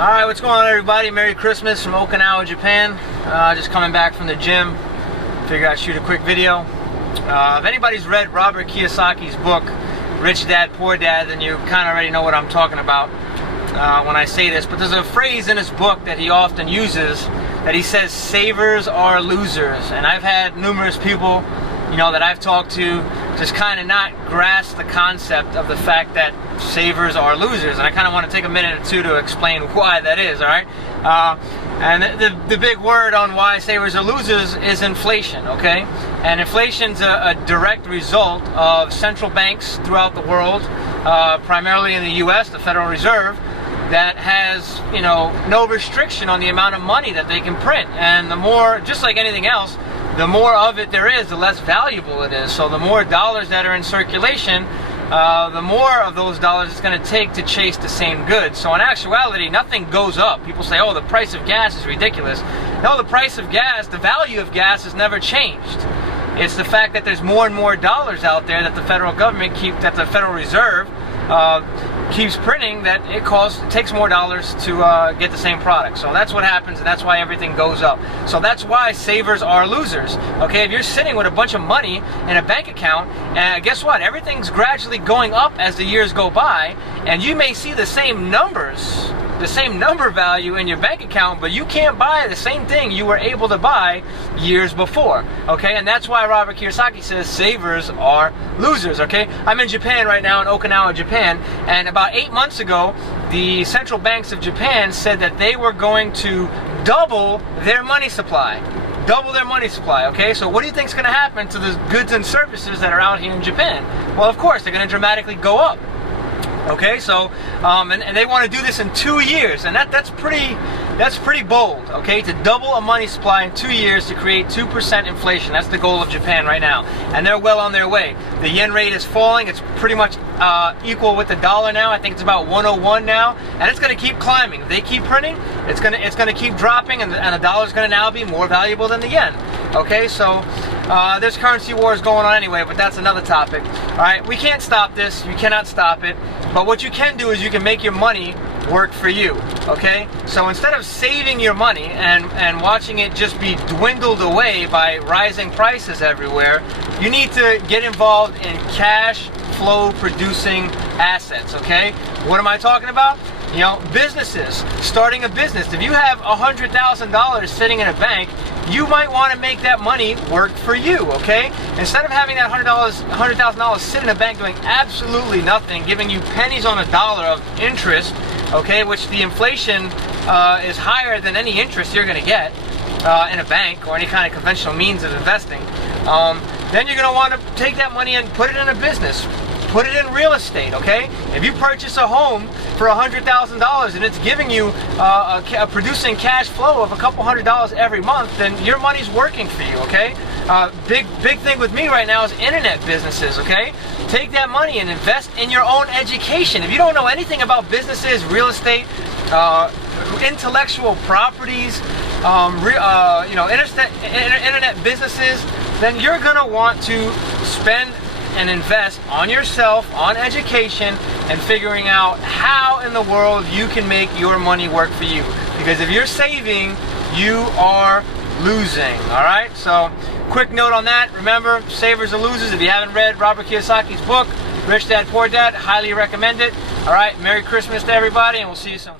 Alright, what's going on, everybody? Merry Christmas from Okinawa, Japan. Just coming back from the gym. Figured I'd shoot a quick video. If anybody's read Robert Kiyosaki's book, Rich Dad, Poor Dad, then you kind of already know what I'm talking about when I say this. But there's a phrase in his book that he often uses that he says, savers are losers. And I've had numerous people, that I've talked to just kind of not grasp the concept of the fact that savers are losers. And I kind of want to take a minute or two to explain why that is, all right? And the big word on why savers are losers is inflation, okay? And inflation's a direct result of central banks throughout the world, primarily in the U.S., the Federal Reserve, that has, no restriction on the amount of money that they can print. And the more, just like anything else, the more of it there is, the less valuable it is. So the more dollars that are in circulation, the more of those dollars it's going to take to chase the same goods. So in actuality, nothing goes up. People say, oh, the price of gas is ridiculous. No, the price of gas, the value of gas has never changed. It's the fact that there's more and more dollars out there that the federal government that the Federal Reserve keeps printing, that it takes more dollars to get the same product. So that's what happens, and that's why everything goes up. So that's why savers are losers. Okay, if you're sitting with a bunch of money in a bank account, and guess what? Everything's gradually going up as the years go by, and you may see the same numbers, the same number value in your bank account, but you can't buy the same thing you were able to buy years before. Okay, and that's why Robert Kiyosaki says savers are losers. Okay, I'm in Japan right now, in Okinawa, Japan, and about 8 months ago, the central banks of Japan said that they were going to double their money supply. Double their money supply, okay? So what do you think is going to happen to the goods and services that are out here in Japan? Well, of course, they're going to dramatically go up. Okay, so and they want to do this in 2 years, and that's pretty bold. Okay, to double a money supply in 2 years to create 2% inflation. That's the goal of Japan right now, and they're well on their way. The yen rate is falling. It's pretty much equal with the dollar now. I think it's about 101 now, and it's going to keep climbing. If they keep printing, it's going to keep dropping, and the dollar is going to now be more valuable than the yen. Okay, so there's currency wars going on anyway, but that's another topic. All right, we can't stop this. You cannot stop it. But what you can do is you can make your money work for you, okay? So instead of saving your money and watching it just be dwindled away by rising prices everywhere, you need to get involved in cash flow producing assets, okay? What am I talking about? Businesses, starting a business. If you have $100,000 sitting in a bank, you might want to make that money work for you, okay? Instead of having that $100,000 sit in a bank doing absolutely nothing, giving you pennies on the dollar of interest, okay, which the inflation is higher than any interest you're going to get in a bank or any kind of conventional means of investing, then you're going to want to take that money and put it in a business. Put it in real estate, okay? If you purchase a home for $100,000 and it's giving you producing cash flow of a couple $100 every month, then your money's working for you, okay? Big thing with me right now is internet businesses, okay? Take that money and invest in your own education. If you don't know anything about businesses, real estate, intellectual properties, internet businesses, then you're gonna want to spend and invest on yourself, on education, and figuring out how in the world you can make your money work for you. Because if you're saving, you are losing, all right? So, quick note on that. Remember, savers are losers. If you haven't read Robert Kiyosaki's book, Rich Dad, Poor Dad, highly recommend it. All right, Merry Christmas to everybody, and we'll see you soon.